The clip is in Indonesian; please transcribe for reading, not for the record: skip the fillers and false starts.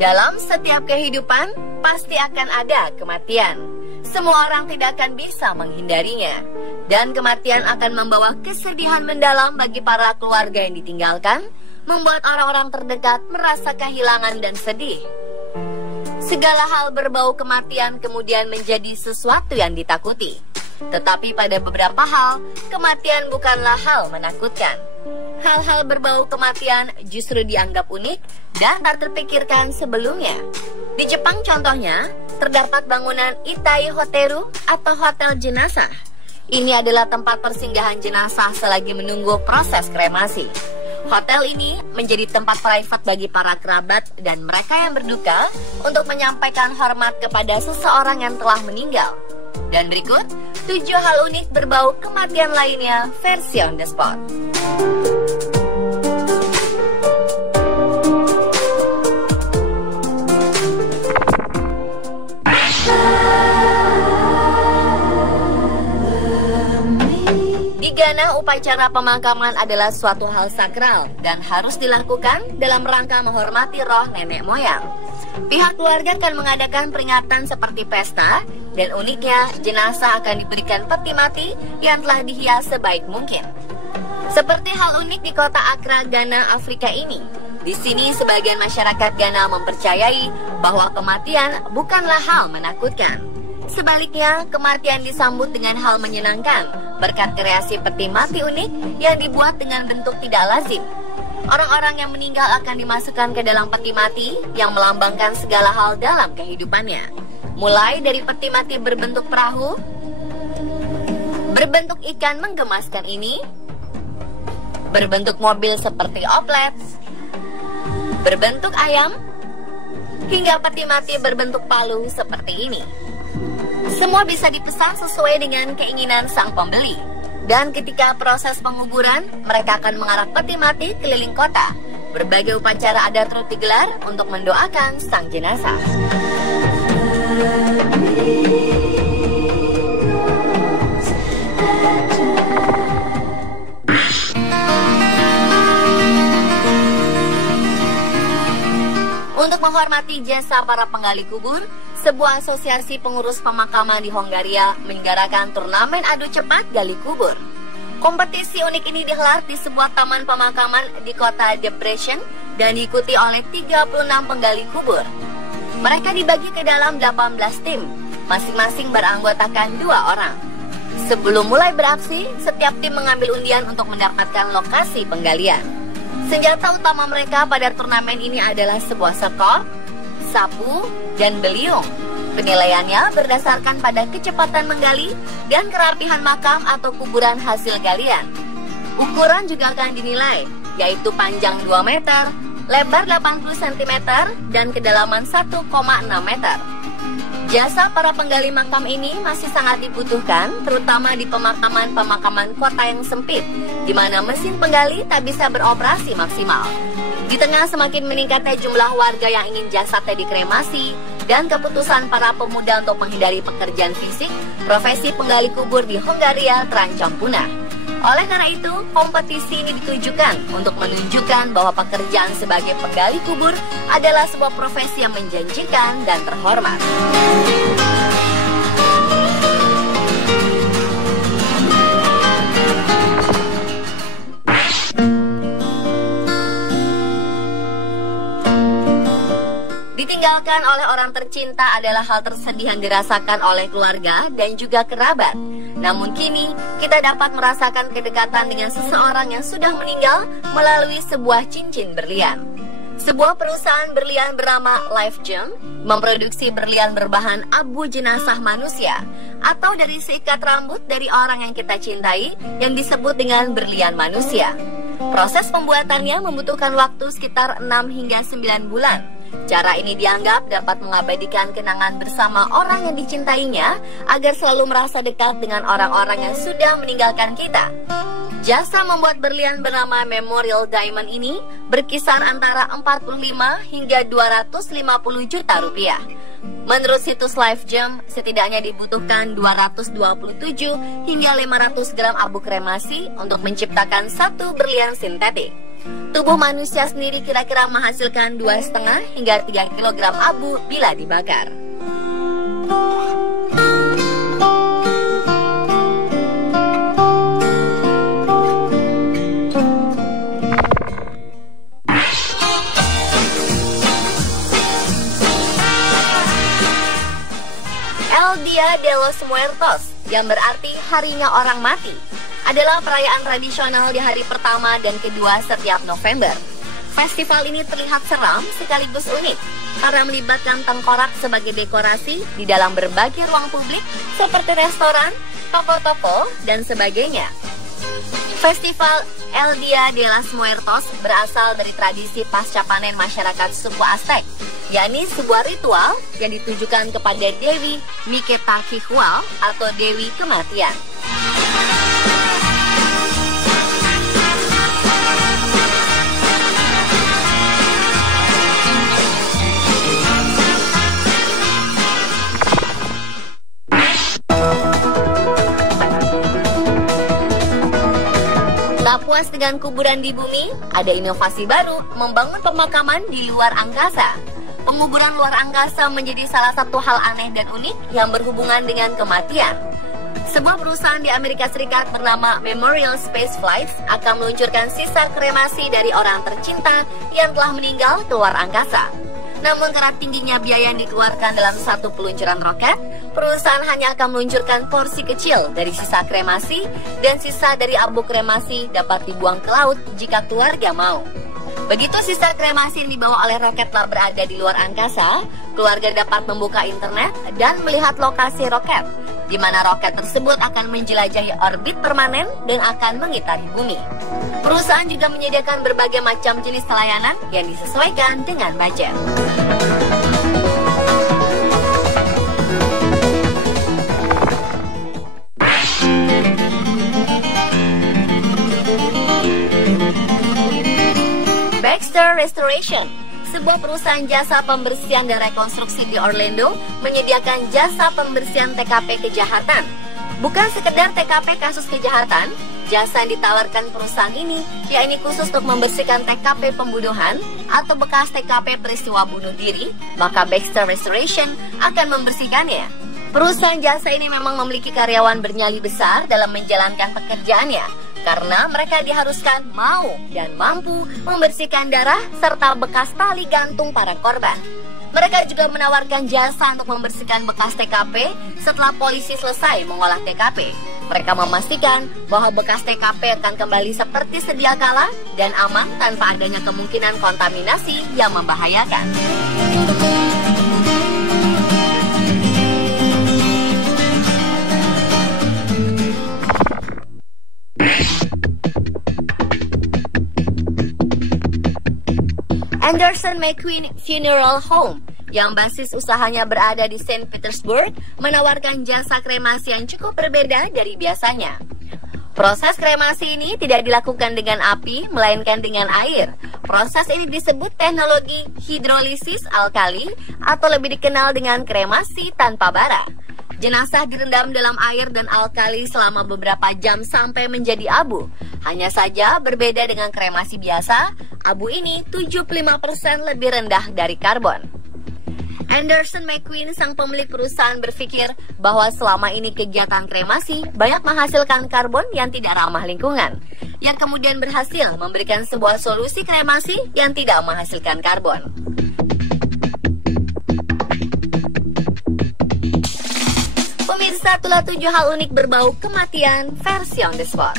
Dalam setiap kehidupan, pasti akan ada kematian. Semua orang tidak akan bisa menghindarinya. Dan kematian akan membawa kesedihan mendalam bagi para keluarga yang ditinggalkan, membuat orang-orang terdekat merasa kehilangan dan sedih. Segala hal berbau kematian kemudian menjadi sesuatu yang ditakuti. Tetapi pada beberapa hal, kematian bukanlah hal menakutkan. Hal-hal berbau kematian justru dianggap unik dan tak terpikirkan sebelumnya. Di Jepang contohnya, terdapat bangunan Itai Hoteru atau hotel jenazah. Ini adalah tempat persinggahan jenazah selagi menunggu proses kremasi. Hotel ini menjadi tempat private bagi para kerabat dan mereka yang berduka untuk menyampaikan hormat kepada seseorang yang telah meninggal. Dan berikut 7 hal unik berbau kematian lainnya versi on the spot. Di Ghana, upacara pemakaman adalah suatu hal sakral dan harus dilakukan dalam rangka menghormati roh nenek moyang. Pihak keluarga akan mengadakan peringatan seperti pesta, dan uniknya jenazah akan diberikan peti mati yang telah dihias sebaik mungkin. Seperti hal unik di kota Accra, Ghana, Afrika ini. Di sini sebagian masyarakat Ghana mempercayai bahwa kematian bukanlah hal menakutkan. Sebaliknya, kematian disambut dengan hal menyenangkan berkat kreasi peti mati unik yang dibuat dengan bentuk tidak lazim. Orang-orang yang meninggal akan dimasukkan ke dalam peti mati yang melambangkan segala hal dalam kehidupannya. Mulai dari peti mati berbentuk perahu, berbentuk ikan menggemaskan ini, berbentuk mobil seperti oplet, berbentuk ayam, hingga peti mati berbentuk palu seperti ini. Semua bisa dipesan sesuai dengan keinginan sang pembeli. Dan ketika proses penguburan, mereka akan mengarah peti mati keliling kota. Berbagai upacara adat turut digelar untuk mendoakan sang jenazah. Untuk menghormati jasa para penggali kubur, sebuah asosiasi pengurus pemakaman di Hongaria menyelenggarakan turnamen adu cepat gali kubur. Kompetisi unik ini digelar di sebuah taman pemakaman di kota Debrecen dan diikuti oleh 36 penggali kubur. Mereka dibagi ke dalam 18 tim, masing-masing beranggotakan 2 orang. Sebelum mulai beraksi, setiap tim mengambil undian untuk mendapatkan lokasi penggalian. Senjata utama mereka pada turnamen ini adalah sebuah sekop, sapu, dan beliung. Penilaiannya berdasarkan pada kecepatan menggali dan kerapihan makam atau kuburan hasil galian. Ukuran juga akan dinilai, yaitu panjang 2 meter, lebar 80 cm, dan kedalaman 1,6 meter. Jasa para penggali makam ini masih sangat dibutuhkan, terutama di pemakaman-pemakaman kota yang sempit, di mana mesin penggali tak bisa beroperasi maksimal. Di tengah semakin meningkatnya jumlah warga yang ingin jasadnya dikremasi dan keputusan para pemuda untuk menghindari pekerjaan fisik, profesi penggali kubur di Hongaria terancam punah. Oleh karena itu, kompetisi ini ditujukan untuk menunjukkan bahwa pekerjaan sebagai penggali kubur adalah sebuah profesi yang menjanjikan dan terhormat. Ditinggalkan oleh orang tercinta adalah hal tersedih yang dirasakan oleh keluarga dan juga kerabat. Namun kini, kita dapat merasakan kedekatan dengan seseorang yang sudah meninggal melalui sebuah cincin berlian. Sebuah perusahaan berlian bernama Life Gem memproduksi berlian berbahan abu jenazah manusia atau dari seikat rambut dari orang yang kita cintai yang disebut dengan berlian manusia. Proses pembuatannya membutuhkan waktu sekitar 6 hingga 9 bulan. Cara ini dianggap dapat mengabadikan kenangan bersama orang yang dicintainya agar selalu merasa dekat dengan orang-orang yang sudah meninggalkan kita. Jasa membuat berlian bernama Memorial Diamond ini berkisar antara 45 hingga 250 juta rupiah. Menurut situs LiveGem, setidaknya dibutuhkan 227 hingga 500 gram abu kremasi untuk menciptakan satu berlian sintetik. Tubuh manusia sendiri kira-kira menghasilkan 2,5 hingga 3 kg abu bila dibakar. El Dia de los Muertos, yang berarti harinya orang mati, adalah perayaan tradisional di hari pertama dan kedua setiap November. Festival ini terlihat seram sekaligus unik karena melibatkan tengkorak sebagai dekorasi di dalam berbagai ruang publik seperti restoran, toko-toko, dan sebagainya. Festival El Dia de los Muertos berasal dari tradisi pasca panen masyarakat suku Aztec, yakni sebuah ritual yang ditujukan kepada Dewi Miquetlahuitl atau Dewi Kematian. Tak puas dengan kuburan di bumi, ada inovasi baru membangun pemakaman di luar angkasa. Penguburan luar angkasa menjadi salah satu hal aneh dan unik yang berhubungan dengan kematian. Sebuah perusahaan di Amerika Serikat bernama Memorial Space Flights akan meluncurkan sisa kremasi dari orang tercinta yang telah meninggal ke luar angkasa. Namun karena tingginya biaya yang dikeluarkan dalam satu peluncuran roket, perusahaan hanya akan meluncurkan porsi kecil dari sisa kremasi, dan sisa dari abu kremasi dapat dibuang ke laut jika keluarga mau. Begitu sisa kremasi yang dibawa oleh roket telah berada di luar angkasa, keluarga dapat membuka internet dan melihat lokasi roket, di mana roket tersebut akan menjelajahi orbit permanen dan akan mengitari bumi. Perusahaan juga menyediakan berbagai macam jenis layanan yang disesuaikan dengan budget. Baxter Restoration, sebuah perusahaan jasa pembersihan dan rekonstruksi di Orlando, menyediakan jasa pembersihan TKP kejahatan. Bukan sekedar TKP kasus kejahatan, jasa yang ditawarkan perusahaan ini yakni khusus untuk membersihkan TKP pembunuhan atau bekas TKP peristiwa bunuh diri, maka Baxter Restoration akan membersihkannya. Perusahaan jasa ini memang memiliki karyawan bernyali besar dalam menjalankan pekerjaannya, karena mereka diharuskan mau dan mampu membersihkan darah serta bekas tali gantung para korban. Mereka juga menawarkan jasa untuk membersihkan bekas TKP setelah polisi selesai mengolah TKP. Mereka memastikan bahwa bekas TKP akan kembali seperti sedia kala dan aman tanpa adanya kemungkinan kontaminasi yang membahayakan. Anderson McQueen Funeral Home, yang basis usahanya berada di St. Petersburg, menawarkan jasa kremasi yang cukup berbeda dari biasanya. Proses kremasi ini tidak dilakukan dengan api, melainkan dengan air. Proses ini disebut teknologi hidrolisis alkali atau lebih dikenal dengan kremasi tanpa bara. Jenazah direndam dalam air dan alkali selama beberapa jam sampai menjadi abu. Hanya saja berbeda dengan kremasi biasa, abu ini 75% lebih rendah dari karbon. Anderson McQueen, sang pemilik perusahaan, berpikir bahwa selama ini kegiatan kremasi banyak menghasilkan karbon yang tidak ramah lingkungan, yang kemudian berhasil memberikan sebuah solusi kremasi yang tidak menghasilkan karbon. Pemirsa, itulah 7 hal unik berbau kematian versi on the spot.